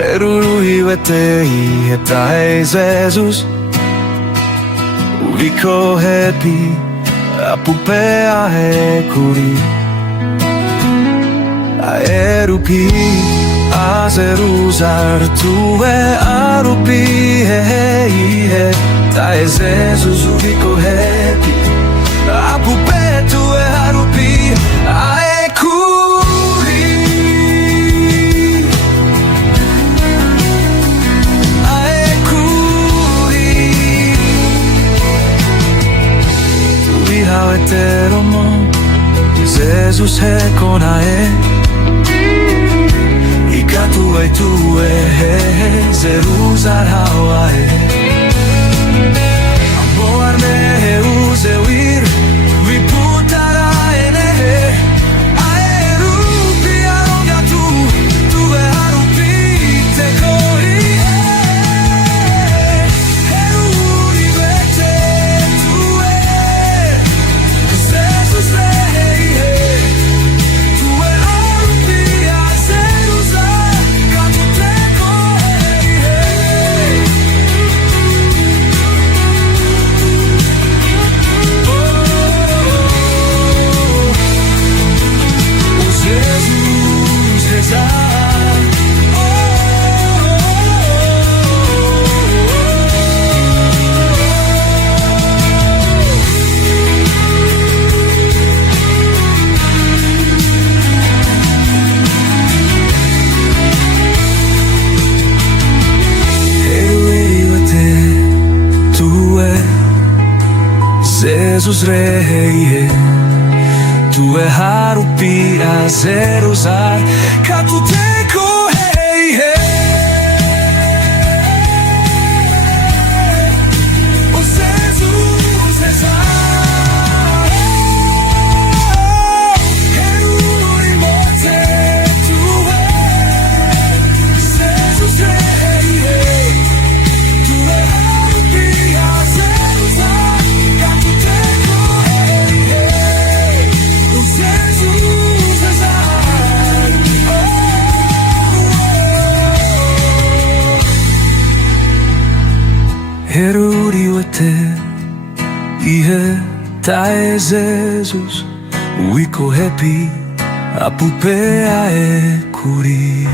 Eruruiwete ihetae Jesus Uviko hepi apupea he kuri Aerupi azeruzar tue arupi he tae Jesus uviko hepi apupe tue arupi Eteromo Jesus he konae Ika tue he zeruzar hawae Amor me he uzewir Viputara enehe Aerupi aonga tue harupi te koi Jesus rei tue harupi a zeruzar katuteko hei O Jesus rezar Heruri mote tue Jesus rei tue harupi a zeruzar katuteko Heruriwete ihe tae Jesus Wiko hepi apupea e kuri